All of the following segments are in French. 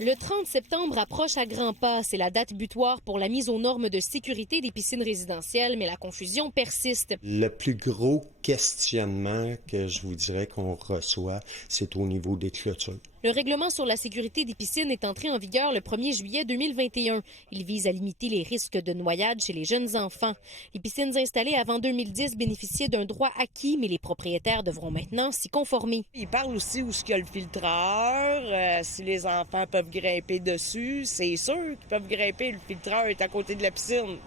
Le 30 septembre approche à grands pas. C'est la date butoir pour la mise aux normes de sécurité des piscines résidentielles, mais la confusion persiste. Le plus gros questionnement que je vous dirais qu'on reçoit, c'est au niveau des clôtures. Le règlement sur la sécurité des piscines est entré en vigueur le 1er juillet 2021. Il vise à limiter les risques de noyade chez les jeunes enfants. Les piscines installées avant 2010 bénéficiaient d'un droit acquis, mais les propriétaires devront maintenant s'y conformer. Il parle aussi où il y a le filtreur, si les enfants peuvent grimper dessus. C'est sûr qu'ils peuvent grimper, le filtreur est à côté de la piscine.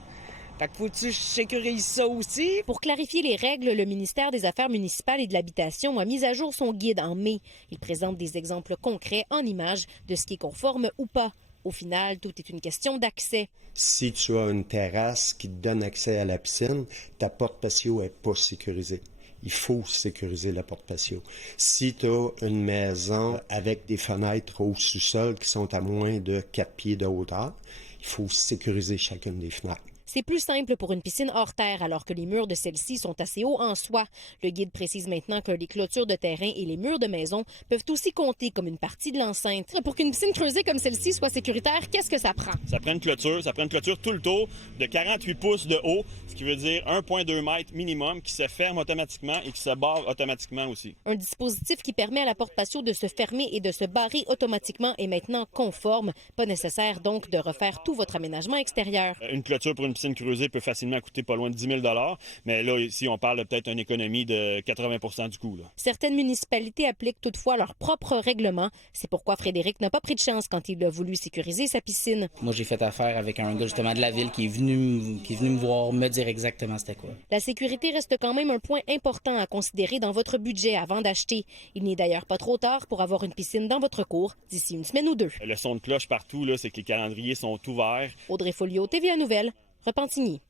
Fait que faut-tu sécuriser ça aussi? Pour clarifier les règles, le ministère des Affaires municipales et de l'Habitation a mis à jour son guide en mai. Il présente des exemples concrets en images de ce qui est conforme ou pas. Au final, tout est une question d'accès. Si tu as une terrasse qui te donne accès à la piscine, ta porte patio n'est pas sécurisée. Il faut sécuriser la porte patio. Si tu as une maison avec des fenêtres au sous-sol qui sont à moins de 4 pieds de hauteur, il faut sécuriser chacune des fenêtres. C'est plus simple pour une piscine hors terre alors que les murs de celle-ci sont assez hauts en soi. Le guide précise maintenant que les clôtures de terrain et les murs de maison peuvent aussi compter comme une partie de l'enceinte. Pour qu'une piscine creusée comme celle-ci soit sécuritaire, qu'est-ce que ça prend? Ça prend une clôture tout le tour de 48 pouces de haut, ce qui veut dire 1,2 mètres minimum qui se ferme automatiquement et qui se barre automatiquement aussi. Un dispositif qui permet à la porte patio de se fermer et de se barrer automatiquement est maintenant conforme. Pas nécessaire donc de refaire tout votre aménagement extérieur. Une clôture pour une piscine creusée peut facilement coûter pas loin de 10 000 $, mais là, ici, on parle peut-être d'une économie de 80 % du coût. Certaines municipalités appliquent toutefois leurs propres règlements. C'est pourquoi Frédéric n'a pas pris de chance quand il a voulu sécuriser sa piscine. Moi, j'ai fait affaire avec un gars justement de la ville qui est venu me voir, me dire exactement c'était quoi. La sécurité reste quand même un point important à considérer dans votre budget avant d'acheter. Il n'est d'ailleurs pas trop tard pour avoir une piscine dans votre cour d'ici une semaine ou deux. Le son de cloche partout, là, c'est que les calendriers sont ouverts. Audrey Folliot, TVA Nouvelles, Repentigny.